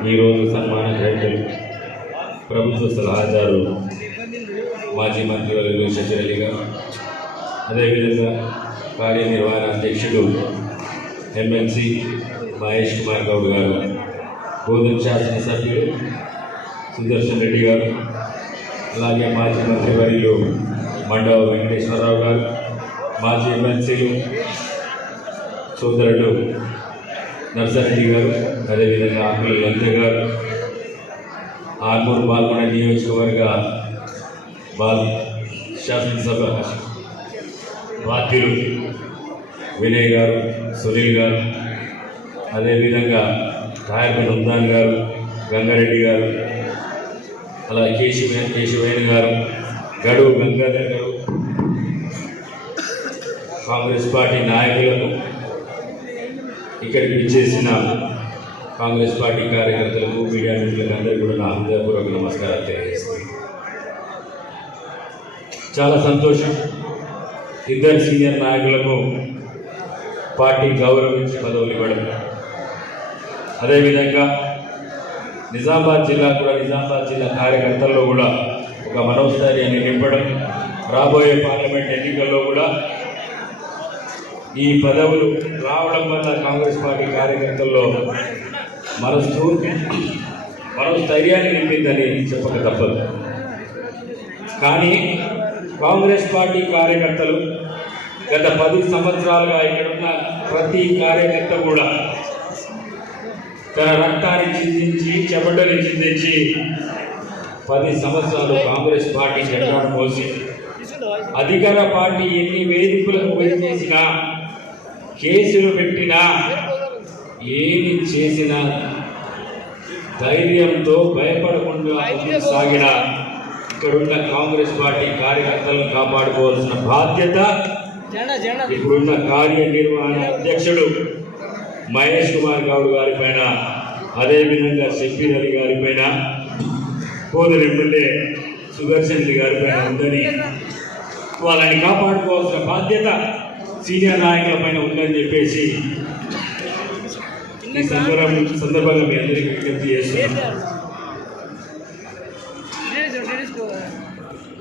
ఈరోజు సన్మాన గ్రహీతలు ప్రభుత్వ సలహాదారు మాజీ మంత్రివర్యులు శశిర్ అలీ గారు అదేవిధంగా కార్యనిర్వహణ అధ్యక్షుడు ఎమ్మెల్సీ మహేష్ కుమార్ గౌడ్ గారు బోధన్ శాసనసభ్యుడు సుదర్శన్ రెడ్డి గారు అలాగే మాజీ మంత్రివర్యులు మండవ వెంకటేశ్వరరావు గారు మాజీ ఎమ్మెల్సీలు సోదరుడు నర్సారెడ్డి గారు అదేవిధంగా ఆకుల లంజ గారు ఆర్మూరు పాల్గొన నియోజకవర్గ బాల్ శాసనసభ బాధ్యులు వినయ్ గారు సునీల్ గారు అదేవిధంగా కాయపల్లి ఉందాన్ గారు గంగారెడ్డి గారు అలా కేశవ కేశవేణి గారు గడువు గంగాధర్ గారు కాంగ్రెస్ పార్టీ నాయకులకు ఇక్కడికి విచ్చేసిన కాంగ్రెస్ పార్టీ కార్యకర్తలకు మీడియా మిత్రులకు అందరికీ కూడా నా హృదయపూర్వక నమస్కారాలు తెలియజేస్తున్నాను. చాలా సంతోషం. ఇద్దరు సీనియర్ నాయకులకు పార్టీ గౌరవించి పదవులు ఇవ్వడం. అదేవిధంగా నిజామాబాద్ జిల్లా కూడా నిజామాబాద్ జిల్లా కార్యకర్తల్లో కూడా ఒక మనోస్థైర్యాన్ని నింపడం రాబోయే పార్లమెంట్ ఎన్నికల్లో కూడా ఈ పదవులు రావడం వల్ల కాంగ్రెస్ పార్టీ కార్యకర్తల్లో మనస్ఫూర్తి మనోస్థైర్యాన్ని నింపిందని చెప్పక తప్పదు. కానీ కాంగ్రెస్ పార్టీ కార్యకర్తలు గత పది సంవత్సరాలుగా ఇక్కడున్న ప్రతి కార్యకర్త కూడా తన రక్తాన్ని చిందించి చెమటని చిందించి పది సంవత్సరాలు కాంగ్రెస్ పార్టీ జెండాను మోసి అధికార పార్టీ ఎన్ని వేదికలకు పోయి చేసినా కేసులు పెట్టినా ఏమి చేసినా ధైర్యంతో భయపడకుండా సాగిన ఇక్కడున్న కాంగ్రెస్ పార్టీ కార్యకర్తలను కాపాడుకోవాల్సిన బాధ్యత ఇప్పుడున్న కార్యనిర్వహణ అధ్యక్షుడు మహేష్ కుమార్ గౌడ్ గారి పైన అదేవిధంగా షబ్బీర్ అలీ గారి పైన కోదరు ఎమ్మెల్యే సుదర్శన్ రెడ్డి గారి పైన ఉందని వాళ్ళని కాపాడుకోవాల్సిన బాధ్యత సీనియర్ నాయకుల పైన ఉందని చెప్పేసి ఈ సందర్భం సందర్భంగా మీ అందరికీ విజ్ఞప్తి చేస్తున్నాను.